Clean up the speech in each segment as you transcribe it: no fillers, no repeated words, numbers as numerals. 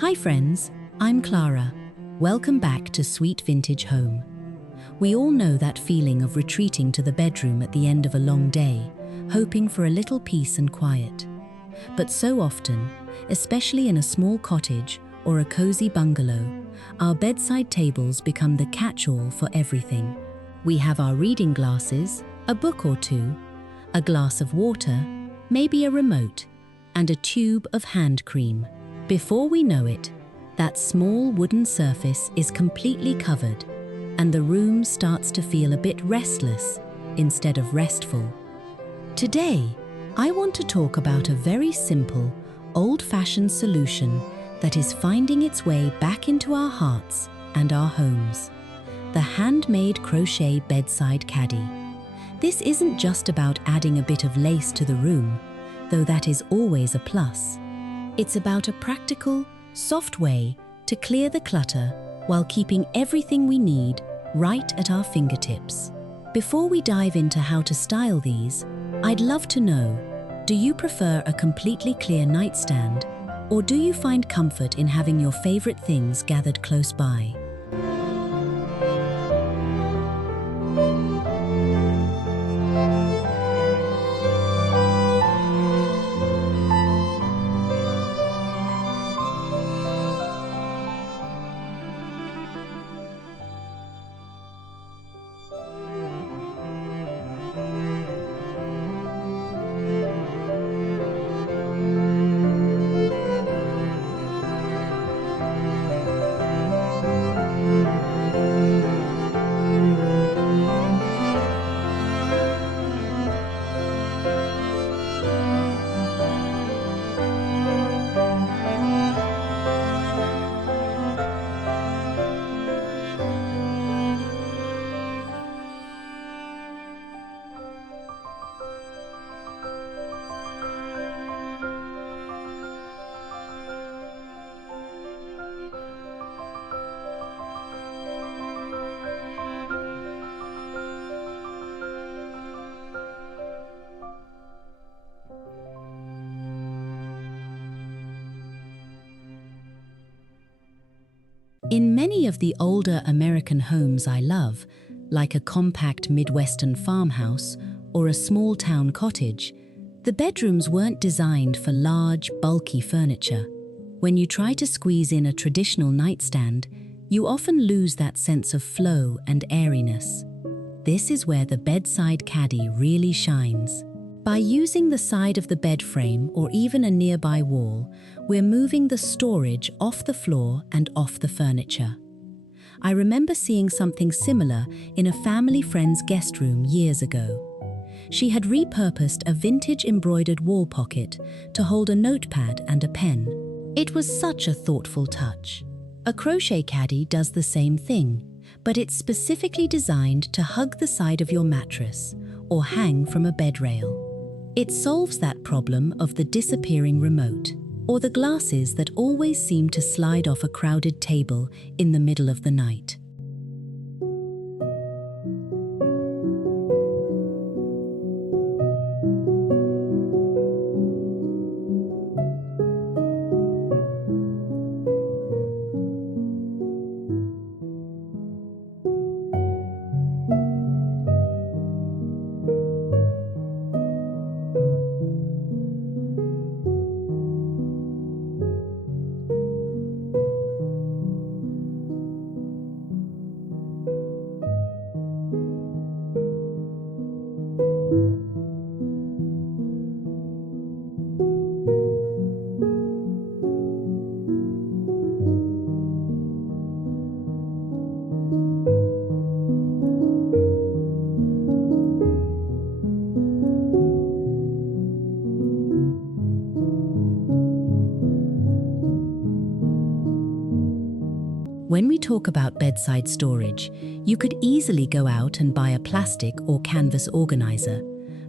Hi friends, I'm Clara. Welcome back to Sweet Vintage Home. We all know that feeling of retreating to the bedroom at the end of a long day, hoping for a little peace and quiet. But so often, especially in a small cottage or a cozy bungalow, our bedside tables become the catch-all for everything. We have our reading glasses, a book or two, a glass of water, maybe a remote, and a tube of hand cream. Before we know it, that small wooden surface is completely covered, and the room starts to feel a bit restless instead of restful. Today, I want to talk about a very simple, old-fashioned solution that is finding its way back into our hearts and our homes: the handmade crochet bedside caddy. This isn't just about adding a bit of lace to the room, though that is always a plus. It's about a practical, soft way to clear the clutter while keeping everything we need right at our fingertips. Before we dive into how to style these, I'd love to know, do you prefer a completely clear nightstand, or do you find comfort in having your favorite things gathered close by? In many of the older American homes I love, like a compact Midwestern farmhouse or a small-town cottage, the bedrooms weren't designed for large, bulky furniture. When you try to squeeze in a traditional nightstand, you often lose that sense of flow and airiness. This is where the bedside caddy really shines. By using the side of the bed frame or even a nearby wall, we're moving the storage off the floor and off the furniture. I remember seeing something similar in a family friend's guest room years ago. She had repurposed a vintage embroidered wall pocket to hold a notepad and a pen. It was such a thoughtful touch. A crochet caddy does the same thing, but it's specifically designed to hug the side of your mattress or hang from a bed rail. It solves that problem of the disappearing remote, or the glasses that always seem to slide off a crowded table in the middle of the night. When we talk about bedside storage, you could easily go out and buy a plastic or canvas organizer,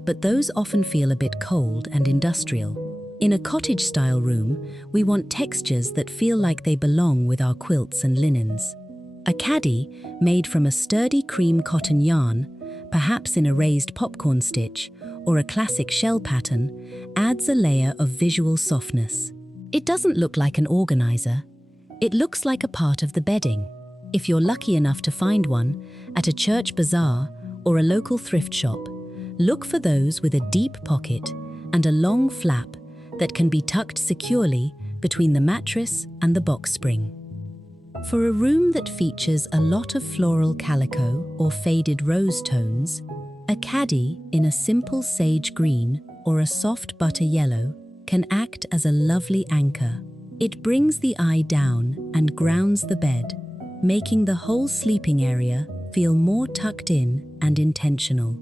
but those often feel a bit cold and industrial. In a cottage-style room, we want textures that feel like they belong with our quilts and linens. A caddy, made from a sturdy cream cotton yarn, perhaps in a raised popcorn stitch or a classic shell pattern, adds a layer of visual softness. It doesn't look like an organizer, It looks like a part of the bedding. If you're lucky enough to find one at a church bazaar or a local thrift shop, look for those with a deep pocket and a long flap that can be tucked securely between the mattress and the box spring. For a room that features a lot of floral calico or faded rose tones, a caddy in a simple sage green or a soft butter yellow can act as a lovely anchor. It brings the eye down and grounds the bed, making the whole sleeping area feel more tucked in and intentional.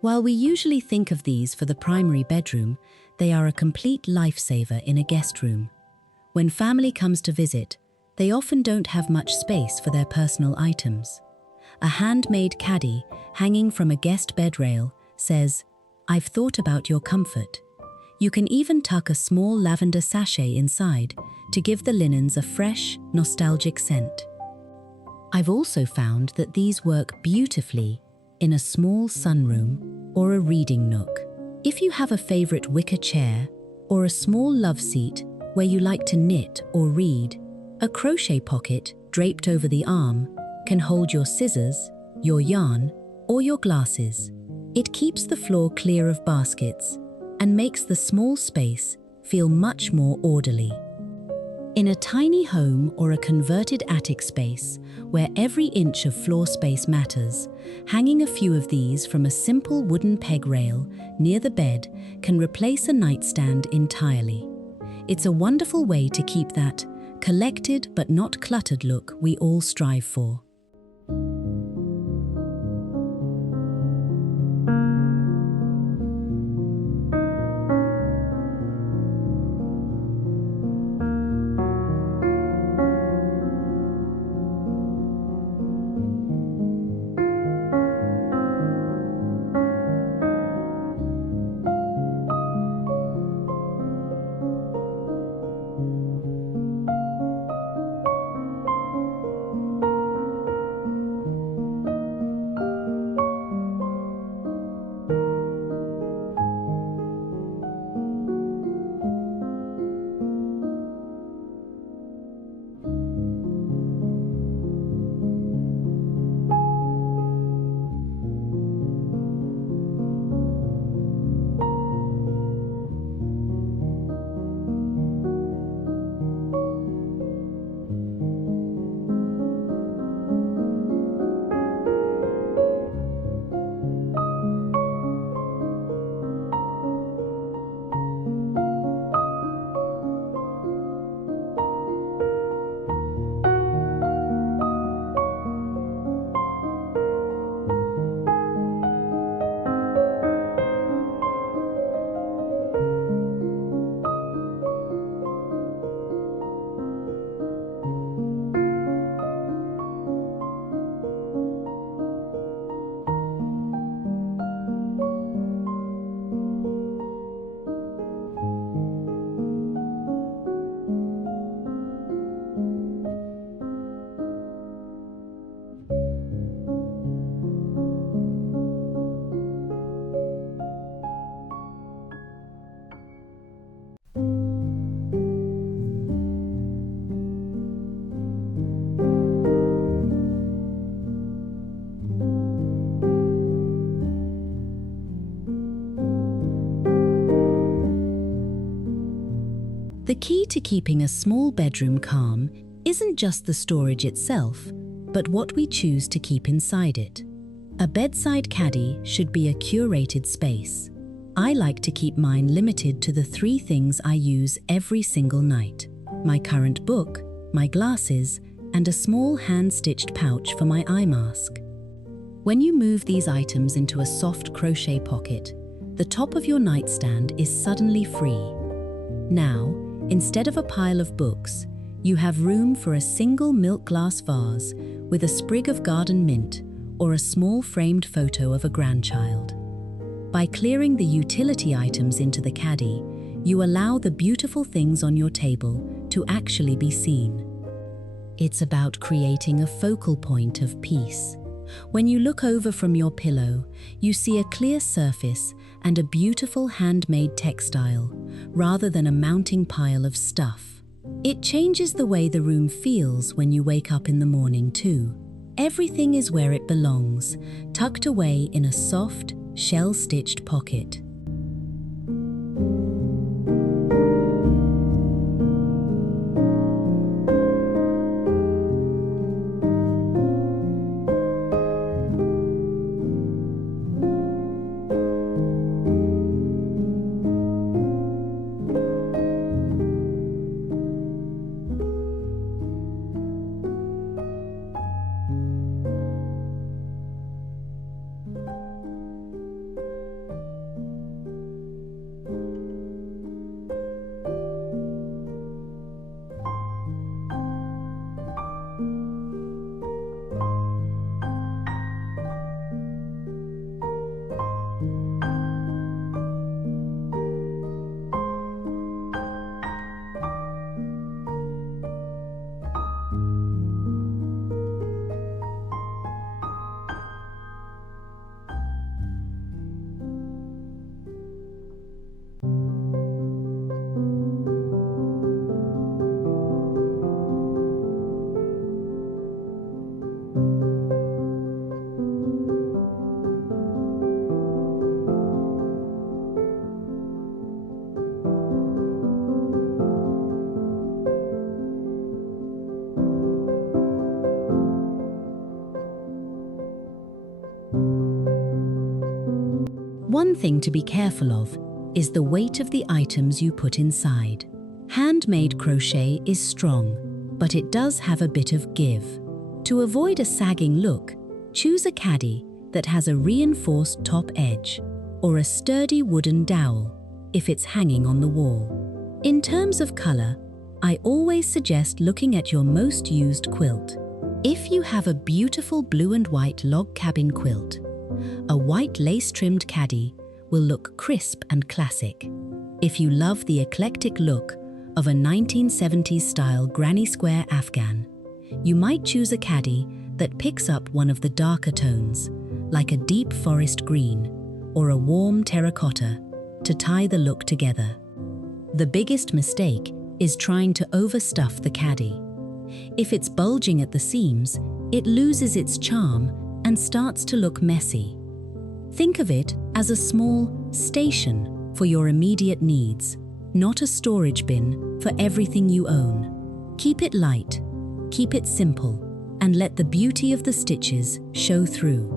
While we usually think of these for the primary bedroom, they are a complete lifesaver in a guest room. When family comes to visit, they often don't have much space for their personal items. A handmade caddy hanging from a guest bed rail says, "I've thought about your comfort." You can even tuck a small lavender sachet inside to give the linens a fresh, nostalgic scent. I've also found that these work beautifully in a small sunroom or a reading nook. If you have a favorite wicker chair or a small love seat where you like to knit or read, a crochet pocket draped over the arm can hold your scissors, your yarn, or your glasses. It keeps the floor clear of baskets and makes the small space feel much more orderly. In a tiny home or a converted attic space where every inch of floor space matters, hanging a few of these from a simple wooden peg rail near the bed can replace a nightstand entirely. It's a wonderful way to keep that collected but not cluttered look we all strive for. The key to keeping a small bedroom calm isn't just the storage itself, but what we choose to keep inside it. A bedside caddy should be a curated space. I like to keep mine limited to the 3 things I use every single night: my current book, my glasses, and a small hand-stitched pouch for my eye mask. When you move these items into a soft crochet pocket, the top of your nightstand is suddenly free. Now, instead of a pile of books, you have room for a single milk glass vase with a sprig of garden mint or a small framed photo of a grandchild. By clearing the utility items into the caddy, you allow the beautiful things on your table to actually be seen. It's about creating a focal point of peace. When you look over from your pillow, you see a clear surface and a beautiful handmade textile, rather than a mounting pile of stuff. It changes the way the room feels when you wake up in the morning too. Everything is where it belongs, tucked away in a soft, shell-stitched pocket. One thing to be careful of is the weight of the items you put inside. Handmade crochet is strong, but it does have a bit of give. To avoid a sagging look, choose a caddy that has a reinforced top edge or a sturdy wooden dowel if it's hanging on the wall. In terms of color, I always suggest looking at your most used quilt. If you have a beautiful blue and white log cabin quilt, a white lace-trimmed caddy will look crisp and classic. If you love the eclectic look of a 1970s-style granny square Afghan, you might choose a caddy that picks up one of the darker tones, like a deep forest green or a warm terracotta, to tie the look together. The biggest mistake is trying to overstuff the caddy. If it's bulging at the seams, it loses its charm and starts to look messy. Think of it as a small station for your immediate needs, not a storage bin for everything you own. Keep it light, keep it simple, and let the beauty of the stitches show through.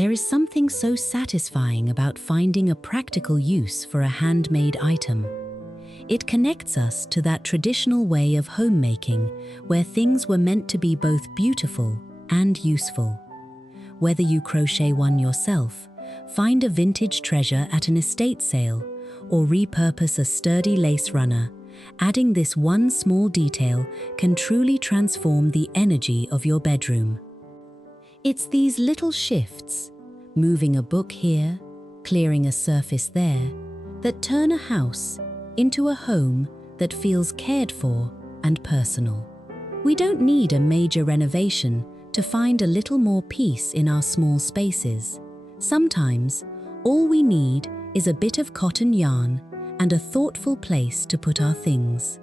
There is something so satisfying about finding a practical use for a handmade item. It connects us to that traditional way of homemaking where things were meant to be both beautiful and useful. Whether you crochet one yourself, find a vintage treasure at an estate sale, or repurpose a sturdy lace runner, adding this one small detail can truly transform the energy of your bedroom. It's these little shifts, moving a book here, clearing a surface there, that turn a house into a home that feels cared for and personal. We don't need a major renovation to find a little more peace in our small spaces. Sometimes, all we need is a bit of cotton yarn and a thoughtful place to put our things.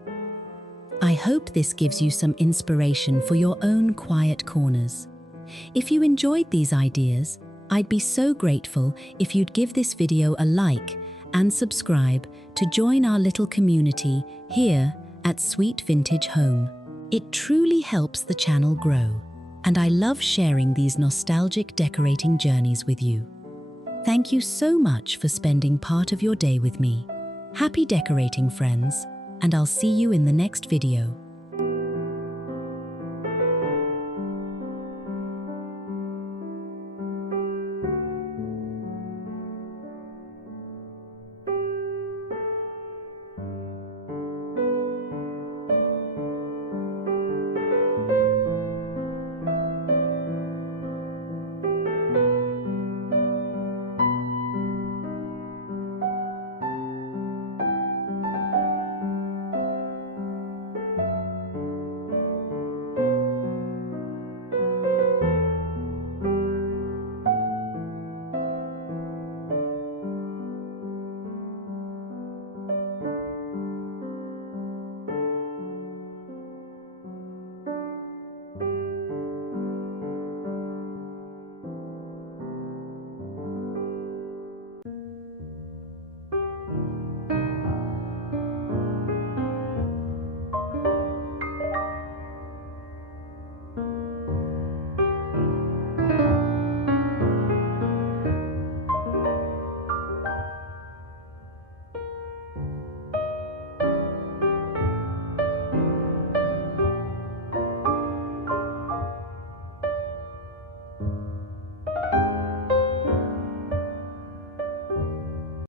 I hope this gives you some inspiration for your own quiet corners. If you enjoyed these ideas, I'd be so grateful if you'd give this video a like and subscribe to join our little community here at Sweet Vintage Home. It truly helps the channel grow, and I love sharing these nostalgic decorating journeys with you. Thank you so much for spending part of your day with me. Happy decorating, friends, and I'll see you in the next video.